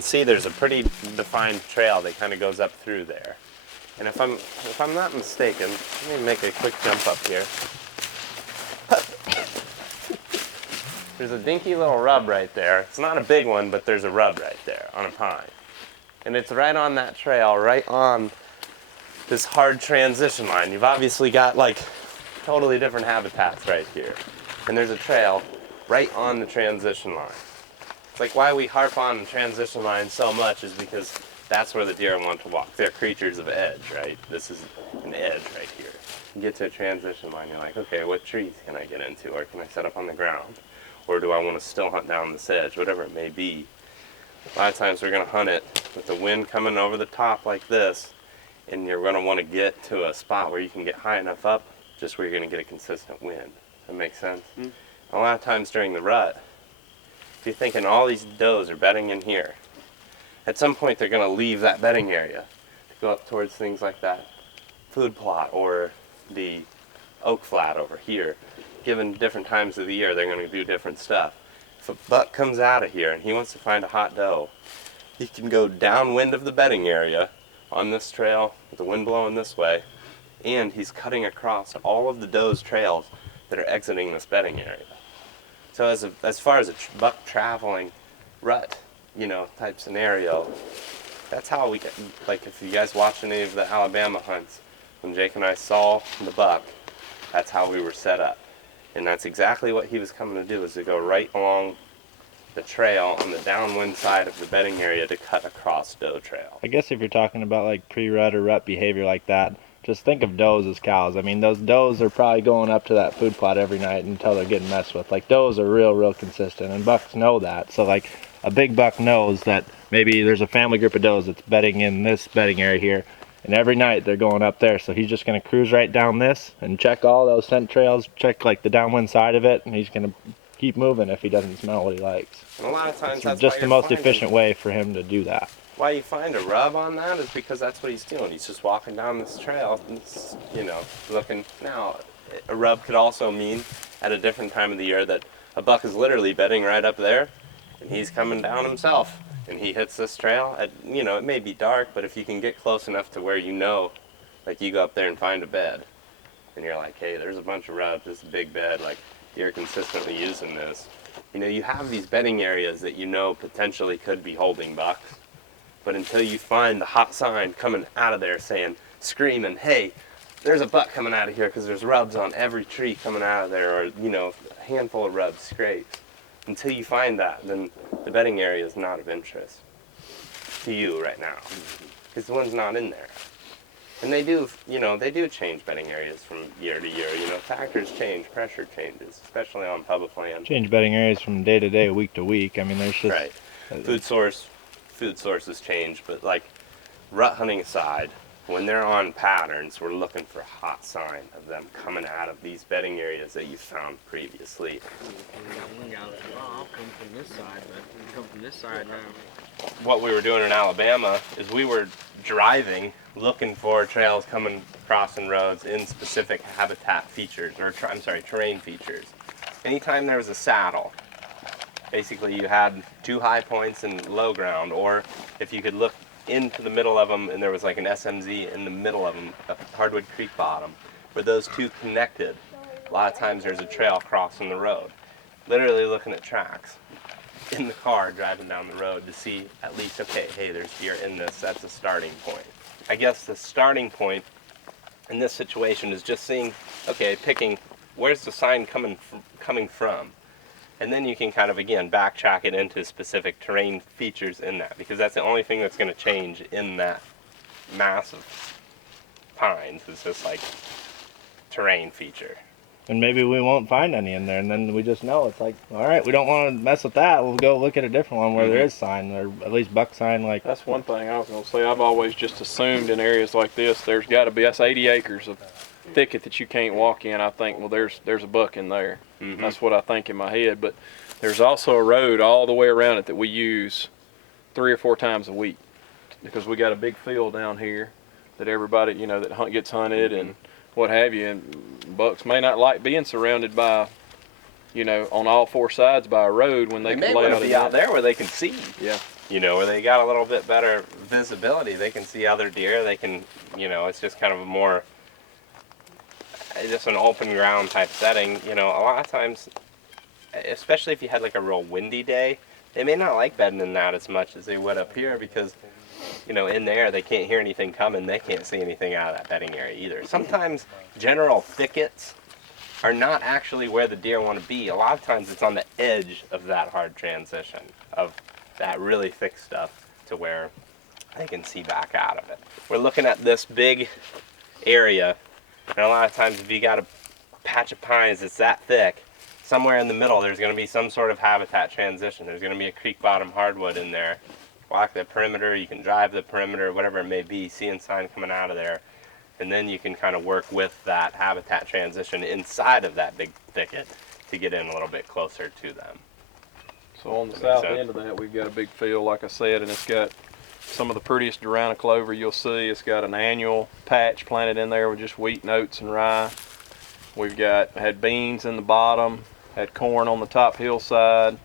can see there's a pretty defined trail that kind of goes up through there. And if I'm not mistaken, let me make a quick jump up here. There's a dinky little rub right there. It's not a big one, but there's a rub right there on a pine. And it's right on that trail, right on this hard transition line. You've obviously got like totally different habitats right here. And there's a trail right on the transition line. It's like why we harp on the transition line so much is because that's where the deer want to walk. They're creatures of edge, right? This is an edge right here. You get to a transition line, you're like, okay, what trees can I get into? Or can I set up on the ground? Or do I want to still hunt down this edge? Whatever it may be. A lot of times we're going to hunt it with the wind coming over the top like this, and you're going to want to get to a spot where you can get high enough up, just where you're going to get a consistent wind. That makes sense? Mm. A lot of times during the rut, if you're thinking all these does are bedding in here, at some point they're going to leave that bedding area to go up towards things like that food plot or the oak flat over here. Given different times of the year, they're going to do different stuff. If a buck comes out of here and he wants to find a hot doe, he can go downwind of the bedding area on this trail with the wind blowing this way, and he's cutting across all of the doe's trails that are exiting this bedding area. So as far as a buck traveling rut, type scenario, that's how we get, like if you guys watch any of the Alabama hunts, when Jake and I saw the buck, that's how we were set up. And that's exactly what he was coming to do, is to go right along the trail on the downwind side of the bedding area to cut across doe trail. I guess if you're talking about like pre-rut or rut behavior like that, just think of does as cows. I mean, those does are probably going up to that food plot every night until they're getting messed with. Like, does are real consistent, and bucks know that. So like a big buck knows that maybe there's a family group of does that's bedding in this bedding area here, and every night they're going up there. So he's just going to cruise right down this and check all those scent trails, check like the downwind side of it, and he's going to keep moving if he doesn't smell what he likes. And a lot of times that's just the most efficient way for him to do that. Why you find a rub on that is because that's what he's doing. He's just walking down this trail, and, looking. Now, a rub could also mean at a different time of the year that a buck is literally bedding right up there, and he's coming down himself, and he hits this trail. It may be dark, but if you can get close enough to where like you go up there and find a bed, and you're like, hey, there's a bunch of rubs, this is a big bed, like you're consistently using this. You have these bedding areas that potentially could be holding bucks. But until you find the hot sign coming out of there saying, screaming, hey, there's a buck coming out of here because there's rubs on every tree coming out of there, or, a handful of rubs, scrapes. Until you find that, then the bedding area is not of interest to you right now because the one's not in there. And they do change bedding areas from year to year. Factors change, pressure changes, especially on public land. Change bedding areas from day to day, week to week. I mean, there's just... Right. Food sources change, but like rut hunting aside, when they're on patterns, we're looking for a hot sign of them coming out of these bedding areas that you found previously. I'll come from this side, but we come from this side now. What we were doing in Alabama is we were driving, looking for trails coming crossing roads in specific habitat features, or terrain features. Anytime there was a saddle, basically you had two high points and low ground, or if you could look into the middle of them and there was like an SMZ in the middle of them, a Hardwood Creek bottom, where those two connected, a lot of times there's a trail crossing the road. Literally looking at tracks in the car driving down the road to see at least, okay, hey, there's deer in this, that's a starting point. I guess the starting point in this situation is just seeing, okay, picking where's the sign coming from. And then you can kind of, again, backtrack it into specific terrain features in that, because that's the only thing that's going to change in that mass of pines. It's just like terrain feature. And maybe we won't find any in there, and then we just know it's like, all right, we don't want to mess with that. We'll go look at a different one where there is sign, or at least buck sign. Like that's one thing I was going to say. I've always just assumed in areas like this, there's got to be, that's 80 acres of thicket that you can't walk in. I think, well, there's a buck in there. Mm-hmm. That's what I think in my head. But there's also a road all the way around it that we use 3 or 4 times a week, because we got a big field down here that everybody, that gets hunted and what have you. And bucks may not like being surrounded by, on all 4 sides by a road when they can lay out be out there where they can see. Yeah. you know, where they got a little bit better visibility. They can see other deer. They can, you know, it's just kind of a more, just an open ground type setting. You know, a lot of times, especially if you had like a real windy day, they may not like bedding in that as much as they would up here because, you know, in there they can't hear anything coming. They can't see anything out of that bedding area either. Sometimes general thickets are not actually where the deer want to be. A lot of times it's on the edge of that hard transition of that really thick stuff to where they can see back out of it. We're looking at this big area, and a lot of times if you got a patch of pines that's that thick, somewhere in the middle there's going to be some sort of habitat transition. There's going to be a creek bottom hardwood in there. Walk the perimeter, you can drive the perimeter, whatever it may be, seeing sign coming out of there, and then you can kind of work with that habitat transition inside of that big thicket to get in a little bit closer to them. So on the That makes south sense. end of that, we've got a big field, like I said, and it's got some of the prettiest Durana clover you'll see. It's got an annual patch planted in there with just wheat and oats and rye. We've had beans in the bottom, had corn on the top hillside,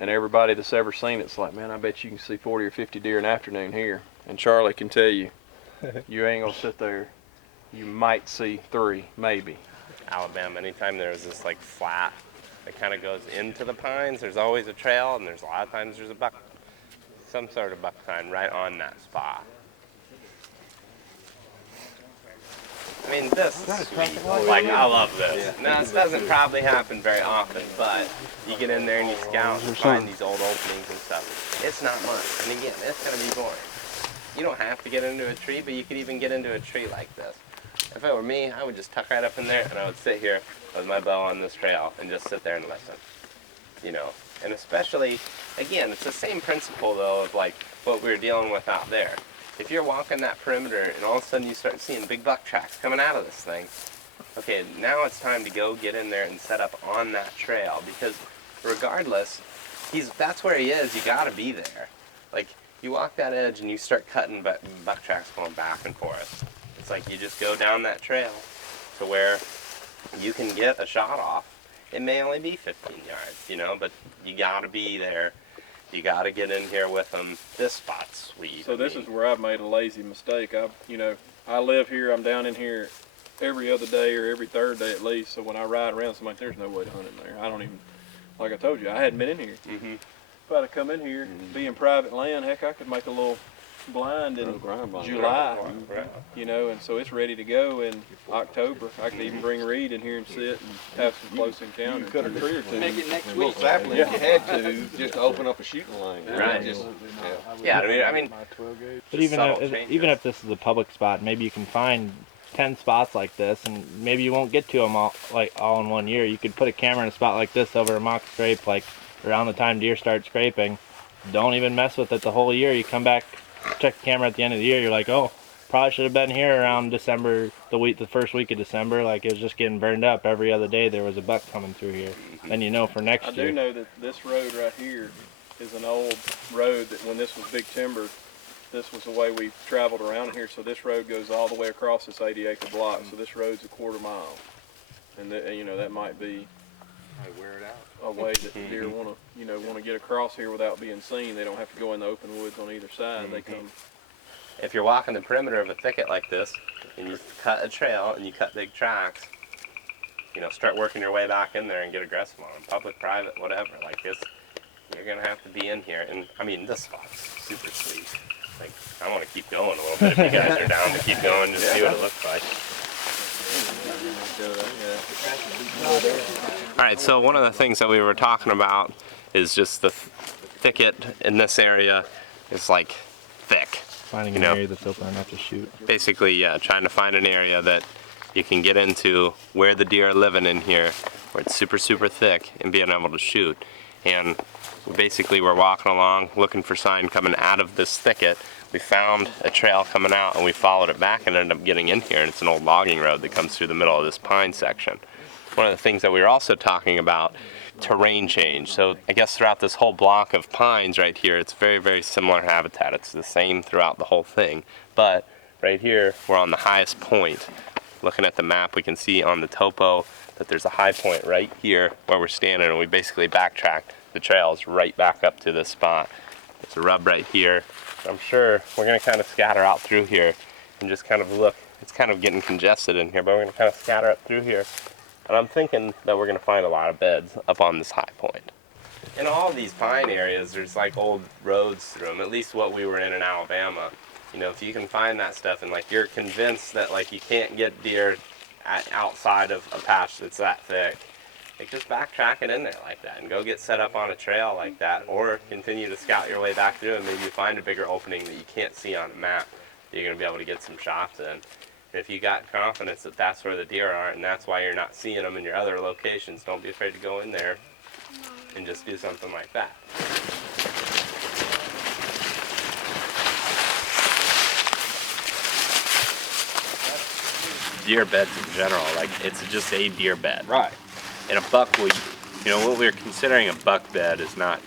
and everybody that's ever seen it's like, man, I bet you can see 40 or 50 deer in the afternoon here. And Charlie can tell you, you ain't gonna sit there. You might see 3, maybe. Alabama, anytime there's this like flat that kind of goes into the pines, there's always a trail, and there's a lot of times there's a buck, some sort of buck pine right on that spot. I mean, this is sweet. Like, I love this. Now, this doesn't probably happen very often, but you get in there and you scout and find these old openings and stuff. It's not much. And again, it's going to be boring. You don't have to get into a tree, but you could even get into a tree like this. If it were me, I would just tuck right up in there and I would sit here with my bow on this trail and just sit there and listen. You know, and especially, again, it's the same principle though of like what we were dealing with out there. If you're walking that perimeter and all of a sudden you start seeing big buck tracks coming out of this thing, okay, now it's time to go get in there and set up on that trail because regardless, that's where he is, you gotta be there. Like, you walk that edge and you start cutting buck tracks going back and forth. It's like you just go down that trail to where you can get a shot off. It may only be 15 yards, you know, but you gotta be there. You gotta get in here with them. This spot's sweet. So this is where I've made a lazy mistake. I live here. I'm down in here every other day or every third day at least. So when I ride around, so I'm like, there's no way to hunt in there. I don't even, like I told you, I hadn't been in here. Mm-hmm. If I'd have come in here, being private land, heck, I could make a little blind in July, you know, and so it's ready to go in October. I could even bring Reed in here and sit and have some close encounters. Cut a tree or two. Make it next a little week. sapling if you had to, just to open up a shooting lane. Right. Just, Yeah, I mean, But even subtle if, changes. even if this is a public spot, maybe you can find 10 spots like this, and maybe you won't get to them all in one year. You could put a camera in a spot like this over a mock scrape, like around the time deer start scraping. Don't even mess with it the whole year. You come back, check the camera at the end of the year. You're like, oh, probably should have been here around December, the first week of December. Like, it was just getting burned up every other day. There was a buck coming through here. Then you know for next I year. do know that this road right here is an old road that when this was big timber, this was the way we traveled around here. So this road goes all the way across this 80-acre block. So this road's a quarter mile, and that might be wear it out. a way that the deer want to get across here without being seen. They don't have to go in the open woods on either side. They come. if you're walking the perimeter of a thicket like this, and you cut a trail and you cut big tracks, you know, start working your way back in there and get aggressive on them, public, private, whatever. Like this, you're gonna have to be in here. And I mean, this spot's super sweet. Like, I want to keep going a little bit. If you guys are down to keep going, just see what it looks like. All right, so one of the things that we were talking about is just the thicket in this area is like thick. Finding you an know, area that's open enough to shoot. Basically, yeah, trying to find an area that you can get into where the deer are living in here, where it's super, super thick, and being able to shoot. And basically, we're walking along, looking for sign coming out of this thicket. We found a trail coming out, and we followed it back and ended up getting in here, and it's an old logging road that comes through the middle of this pine section. One of the things that we were also talking about, terrain change. So I guess throughout this whole block of pines right here, it's very, very similar habitat. It's the same throughout the whole thing. But right here, we're on the highest point. Looking at the map, we can see on the topo that there's a high point right here where we're standing, and we basically backtracked the trails right back up to this spot. There's a rub right here. I'm sure we're gonna kind of scatter out through here and just kind of look. It's kind of getting congested in here, but we're gonna kind of scatter up through here. And I'm thinking that we're gonna find a lot of beds up on this high point. In all these pine areas, there's like old roads through them, at least what we were in Alabama. You know, if you can find that stuff and like you're convinced that like you can't get deer outside of a patch that's that thick, like just backtrack it in there like that and go get set up on a trail like that, or continue to scout your way back through and maybe you find a bigger opening that you can't see on a map that you're going to be able to get some shots in. And if you got confidence that that's where the deer are and that's why you're not seeing them in your other locations, don't be afraid to go in there and just do something like that. Deer beds in general, like it's just a deer bed. Right. And a buck will, you know, what we're considering a buck bed is not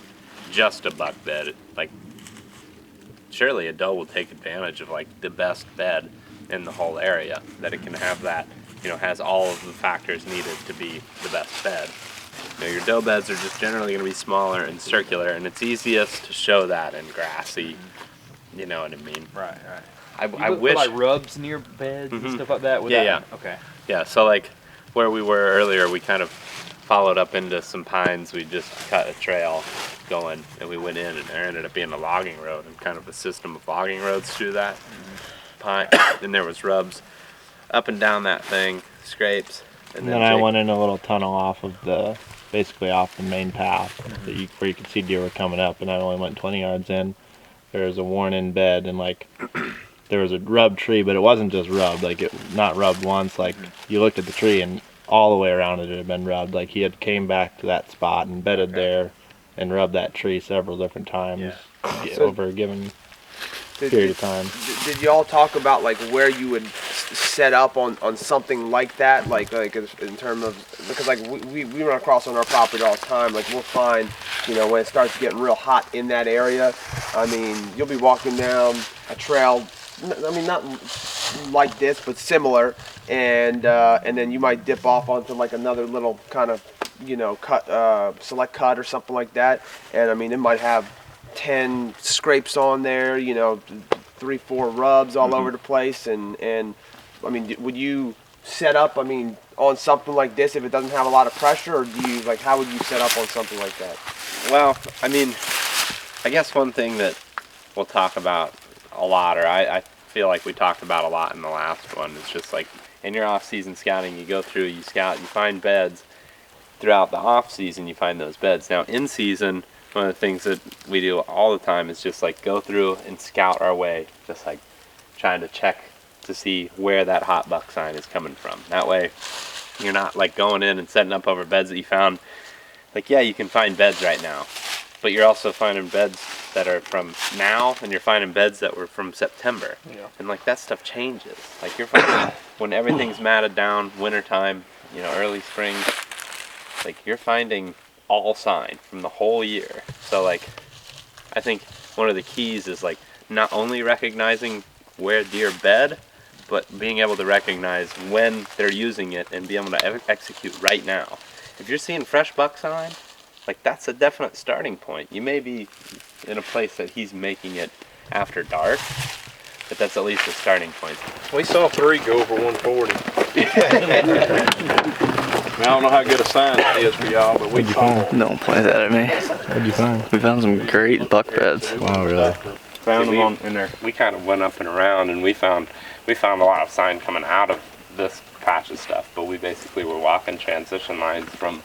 just a buck bed. Like, surely a doe will take advantage of like the best bed in the whole area, that it can have that, you know, has all of the factors needed to be the best bed. You know, your doe beds are just generally going to be smaller and circular, and it's easiest to show that in grassy, you know what I mean? Right, right. I wish, like rubs near beds and stuff like that. Yeah. Okay. Yeah, so like where we were earlier, we kind of followed up into some pines. We just cut a trail going, and we went in, and there ended up being a logging road and kind of a system of logging roads through that pine. Then there was rubs up and down that thing, scrapes, And then I went in a little tunnel off of the, basically off the main path that where you could see deer were coming up, and I only went 20 yards in. There was a worn-in bed, and like there was a rub tree, but it wasn't just rubbed, like it not rubbed once. Like you looked at the tree, and all the way around it had been rubbed. Like he had came back to that spot and bedded there, and rubbed that tree several different times over a given period of time. Did y'all talk about like where you would set up on something like that, like in terms of, because like we run across on our property all the time, like we'll find, you know, when it starts getting real hot in that area, I mean, you'll be walking down a trail, I mean not like this but similar, and then you might dip off onto like another little kind of, you know, select cut or something like that, and I mean it might have 10 scrapes on there, you know, 3-4 rubs all over the place, and I mean, would you set up, I mean, on something like this if it doesn't have a lot of pressure, or do you, like, how would you set up on something like that? Well, I mean, I guess one thing that we'll talk about a lot, or I feel like we talked about a lot in the last one, is just like in your off-season scouting, you go through, you scout, you find beds. Throughout the off-season, you find those beds. Now, in season, one of the things that we do all the time is just like go through and scout our way, just like trying to check to see where that hot buck sign is coming from. That way you're not like going in and setting up over beds that you found. Like, yeah, you can find beds right now, but you're also finding beds that are from now, and you're finding beds that were from September. Yeah. And like that stuff changes. Like you're finding when everything's matted down, wintertime, you know, early spring, like you're finding all sign from the whole year. So like I think one of the keys is like not only recognizing where deer bed, but being able to recognize when they're using it and be able to execute right now. If you're seeing fresh buck sign, like that's a definite starting point. You may be in a place that he's making it after dark, but that's at least a starting point. We saw 3 go over 140. I don't know how good a sign it is for y'all, but we found. Don't point that at me. What'd you find? We found some great buck beds. Wow, really? Found them on in there. We kind of went up and around, and we found a lot of sign coming out of this patch of stuff. But we basically were walking transition lines from.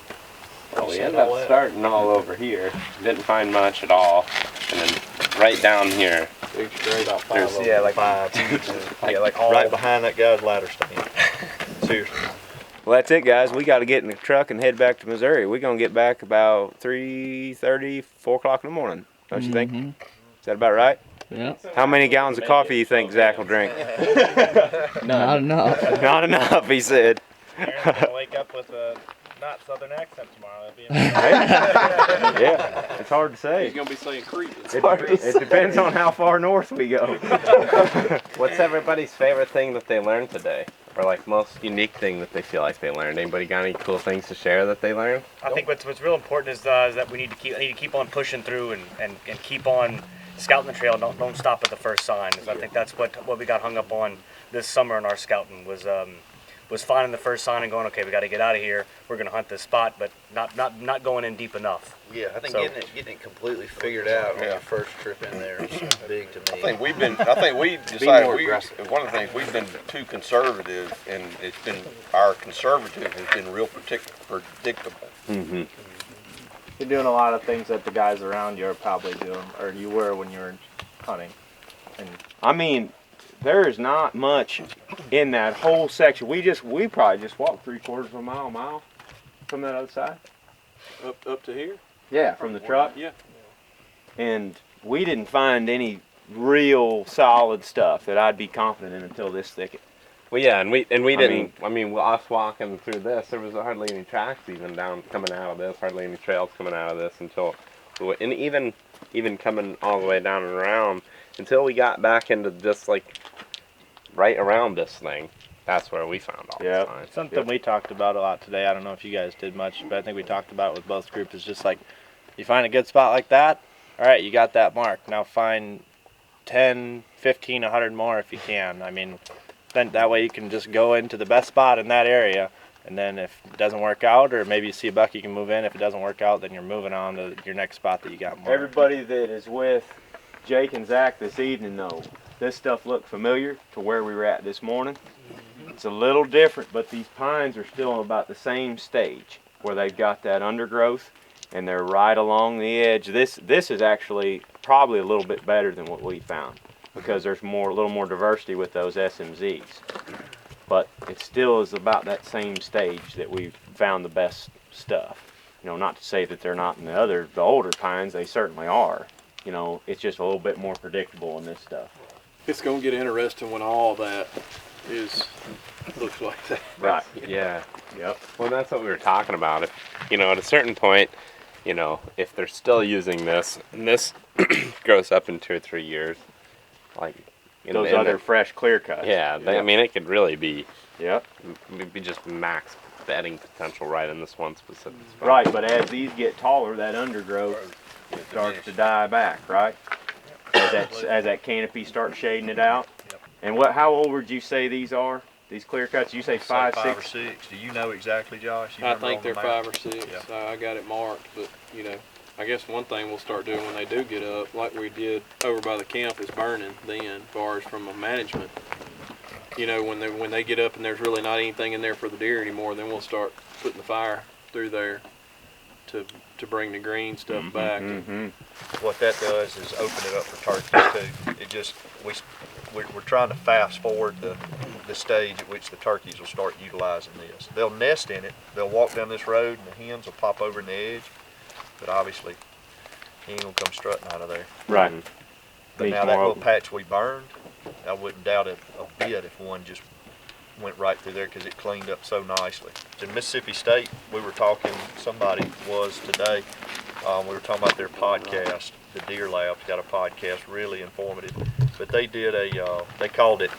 Well, we ended up starting all over here. Didn't find much at all, and then right down here. There's Like 5. Yeah, like all Right behind that guy's ladder stand. Seriously. Well, that's it, guys. We got to get in the truck and head back to Missouri. We're going to get back about 3:30, 4 o'clock in the morning. Don't you think? Is that about right? Yeah. How many gallons of coffee you think Zach will drink? Not enough. Not enough, he said. Wake up with a not southern accent tomorrow. Yeah, it's hard to say. He's gonna be saying creep. It depends on how far north we go. What's everybody's favorite thing that they learned today? Or like most unique thing that they feel like they learned? Anybody got any cool things to share that they learned? I think what's real important is that we need to keep on pushing through and keep on scouting the trail, don't stop at the first sign. I think that's what we got hung up on this summer in our scouting was finding the first sign and going, okay, we got to get out of here. We're going to hunt this spot, but not going in deep enough. Yeah, I think So- getting it completely figured out on your first trip in there is big to me. I think we decided one of the things we've been too conservative, and it's been our conservative has been real predictable. Mm-hmm. You're doing a lot of things that the guys around you are probably doing, or you were when you were hunting. And I mean, there's not much in that whole section. We probably just walked 3/4 of a mile from that other side. Up to here? Yeah, from the truck. Yeah. And we didn't find any real solid stuff that I'd be confident in until this thicket. Well, yeah, and we didn't. I mean, us walking through this, there was hardly any tracks even coming out of this. Hardly any trails coming out of this until, and even coming all the way down and around until we got back into just like right around this thing. That's where we found all the signs. Something we talked about a lot today. I don't know if you guys did much, but I think we talked about it with both groups. Is just like, you find a good spot like that, all right, you got that mark. Now find 10, 15, 100 more if you can. I mean, then that way you can just go into the best spot in that area, and then if it doesn't work out, or maybe you see a buck you can move in. If it doesn't work out, then you're moving on to your next spot that you got marked. Everybody that is with Jake and Zach this evening knows this stuff looked familiar to where we were at this morning. It's a little different, but these pines are still about the same stage where they've got that undergrowth and they're right along the edge. This is actually probably a little bit better than what we found because there's a little more diversity with those SMZs. But it still is about that same stage that we've found the best stuff. You know, not to say that they're not in the older pines, they certainly are. You know, it's just a little bit more predictable in this stuff. It's going to get interesting when all that looks like that. Right. Yeah. Yep. Well, that's what we were talking about. If, at a certain point, if they're still using this, and this grows up in 2 or 3 years, like those other fresh clear cuts. Yeah. I mean, it could really be. Yep. Be just max bedding potential right in this one specific spot. Right, but as these get taller, that undergrowth starts to die back, right? As that canopy starts shading it out. And how old would you say these are? These clear cuts? You say 5, 6? 5 or 6. Do you know exactly, Josh? I think they're 5 or 6. I got it marked, but I guess one thing we'll start doing when they do get up, like we did over by the camp, is burning then, as far as from a management. When they get up and there's really not anything in there for the deer anymore, then we'll start putting the fire through there to bring the green stuff back. Mm-hmm. What that does is open it up for turkeys too. It just we're trying to fast forward the stage at which the turkeys will start utilizing this. They'll nest in it. They'll walk down this road and the hens will pop over in the edge. But obviously, he ain't gonna come strutting out of there. Right. But now that little patch we burned, I wouldn't doubt it a bit if one just went right through there because it cleaned up so nicely. In Mississippi State, we were talking, somebody was today, we were talking about their podcast. The Deer Lab's got a podcast, really informative. But they did they called it,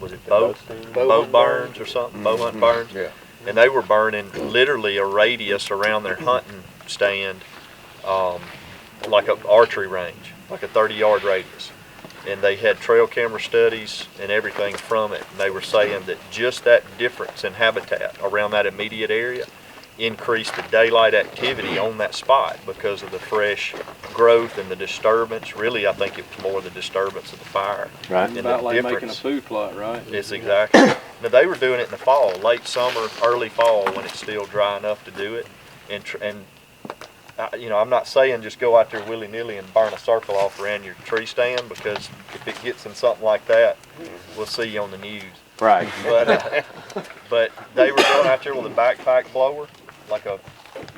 was it bow burns or something? Bow hunt burns? Yeah. And they were burning literally a radius around their hunting stand, like an archery range, like a 30-yard radius. And they had trail camera studies and everything from it. And they were saying that just that difference in habitat around that immediate area increased the daylight activity on that spot because of the fresh growth and the disturbance. Really, I think it was more the disturbance of the fire. Right. And About the like difference. making a food plot, right? It's exactly. Now, they were doing it in the fall, late summer, early fall, when it's still dry enough to do it. And I'm not saying just go out there willy-nilly and burn a circle off around your tree stand, because if it gets in something like that, we'll see you on the news. Right. But they were going out there with a backpack blower, like a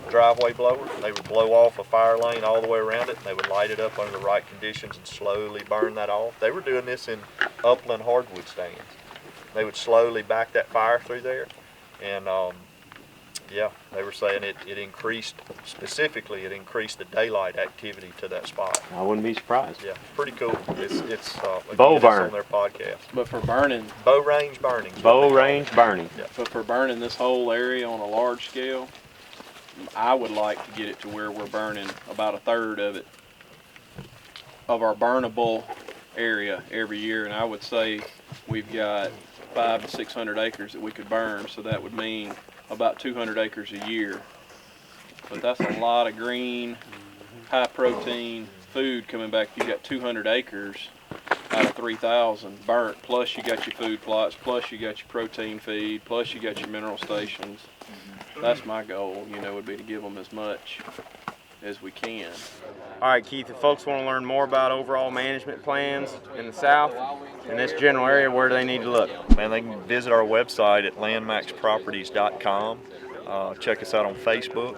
driveway blower. They would blow off a fire lane all the way around it, and they would light it up under the right conditions and slowly burn that off. They were doing this in upland hardwood stands. They would slowly back that fire through there, and yeah, they were saying it increased, specifically it increased the daylight activity to that spot. I wouldn't be surprised. Yeah, pretty cool. It's bow again, burn on their podcast. But for burning, Bow range burning. Bow range burning. Yeah. but for burning this whole area on a large scale, I would like to get it to where we're burning about 1/3 of it of our burnable area every year, and I would say we've got 500 to 600 acres that we could burn, so that would mean about 200 acres a year. But that's a lot of green, high protein food coming back. You got 200 acres out of 3,000 burnt, plus you got your food plots, plus you got your protein feed, plus you got your mineral stations. That's my goal, you know, would be to give them as much as we can. All right, Keith, if folks want to learn more about overall management plans in the South, in this general area, where do they need to look? Man, they can visit our website at landmaxproperties.com. Check us out on Facebook,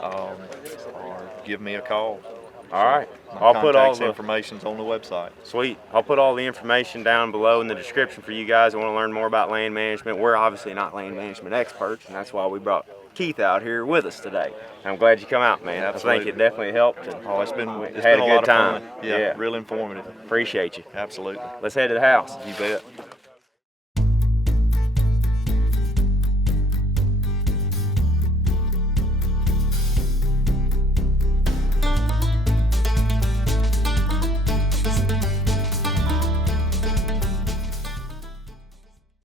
or give me a call. All right. I'll put all the information's on the website. Sweet. I'll put all the information down below in the description for you guys that want to learn more about land management. We're obviously not land management experts, and that's why we brought Keith out here with us today. I'm glad you come out, man. Absolutely. I think it definitely helped. It's been had a a good lot of time. fun. Yeah, real informative. Appreciate you. Absolutely. Let's head to the house. You bet.